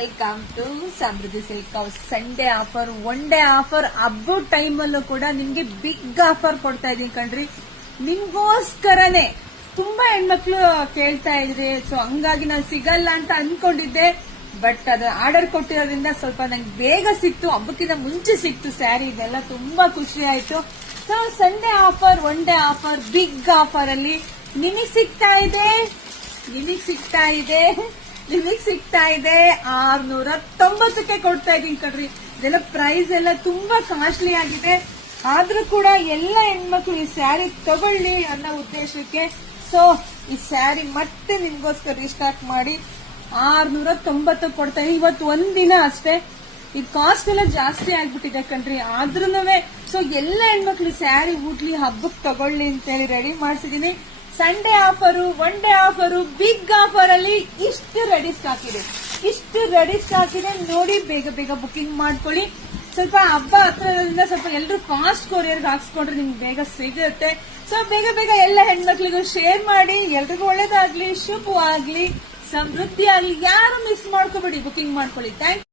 Welcome to Samruddhi silk house. Sunday offer, one day offer, ಹಬ್ಬದ ಟೈಮಲ್ಲೂ ಕೂಡ ನಿಮ್ಗೆ ಬಿಗ್ ಆಫರ್ ಕೊಡ್ತಾ ಇದೀನಿ ಕಣ್ರಿ. ನಿಮ್ಗೋಸ್ಕರನೇ ತುಂಬಾ ಹೆಣ್ಮಕ್ಳು ಕೇಳ್ತಾ ಇದ್ರಿ, ಸೊ ಹಂಗಾಗಿ ನಾನು ಸಿಗಲ್ಲ ಅಂತ ಅನ್ಕೊಂಡಿದ್ದೆ. ಬಟ್ ಅದು ಆರ್ಡರ್ ಕೊಟ್ಟಿರೋದ್ರಿಂದ ಸ್ವಲ್ಪ ನಂಗೆ ಬೇಗ ಸಿಕ್ತು, ಹಬ್ಬಕ್ಕಿಂತ ಮುಂಚೆ ಸಿಕ್ತು ಸ್ಯಾರಿ. ಇದೆಲ್ಲ ತುಂಬಾ ಖುಷಿ ಆಯ್ತು. So Sunday offer, one day offer, big offer ಅಲ್ಲಿ ನಿಮಗ್ ಸಿಗ್ತಾ ಇದೆ 690ಕ್ಕೆ ಕೊಡ್ತಾ ಇದೀನಿ ಕಣ್ರಿ. ಇದೆಲ್ಲ ಪ್ರೈಸ್ ಎಲ್ಲ ತುಂಬಾ ಕಾಸ್ಟ್ಲಿ ಆಗಿದೆ. ಆದ್ರೂ ಕೂಡ ಎಲ್ಲ ಹೆಣ್ಮಕ್ಳು ಈ ಸ್ಯಾರಿ ತಗೊಳ್ಳಿ ಅನ್ನೋ ಉದ್ದೇಶಕ್ಕೆ ಸೊ ಈ ಸ್ಯಾರಿ ಮತ್ತೆ ನಿಮ್ಗೋಸ್ಕರ ರೀಸ್ಟಾಕ್ ಮಾಡಿ 690 ಕೊಡ್ತಾ ಇದೀನಿ. ಇವತ್ತು ಒಂದಿನ ಅಷ್ಟೇ, ಇದು ಕಾಸ್ಟ್ ಎಲ್ಲ ಜಾಸ್ತಿ ಆಗ್ಬಿಟ್ಟಿದೆ ಕಣ್ರಿ. ಆದ್ರೂನುವೆ ಸೊ ಎಲ್ಲ ಹೆಣ್ಮಕ್ಳು ಸ್ಯಾರಿ ಉಡ್ಲಿ, ಹಬ್ಬಕ್ಕೆ ತಗೊಳ್ಳಿ ಅಂತೇಳಿ ರೆಡಿ ಮಾಡ್ಸಿದೀನಿ. Sunday offer, one day offer, big offer ಅಲ್ಲಿ ಇಷ್ಟು ರೆಡಿ ಸ್ಟಾಕ್ ಇದೆ. ನೋಡಿ, ಬೇಗ ಬೇಗ ಬುಕಿಂಗ್ ಮಾಡ್ಕೊಳ್ಳಿ. ಸ್ವಲ್ಪ ಹಬ್ಬ ಹತ್ರದಿಂದ ಸ್ವಲ್ಪ ಎಲ್ಲರೂ ಫಾಸ್ಟ್ ಕೊರಿಯರ್ಗೆ ಹಾಕ್ಸ್ಕೊಂಡ್ರೆ ನಿಮ್ಗೆ ಬೇಗ ಸಿಗುತ್ತೆ. ಸೊ ಬೇಗ ಬೇಗ ಎಲ್ಲ ಹೆಣ್ಮಕ್ಳಿಗೂ ಶೇರ್ ಮಾಡಿ. ಎಲ್ರಿಗೂ ಒಳ್ಳೇದಾಗ್ಲಿ, ಶುಭವಾಗ್ಲಿ, ಸಮೃದ್ಧಿ ಆಗ್ಲಿ. ಯಾರು ಮಿಸ್ ಮಾಡ್ಕೋಬೇಡಿ, ಬುಕಿಂಗ್ ಮಾಡ್ಕೊಳ್ಳಿ. ಥ್ಯಾಂಕ್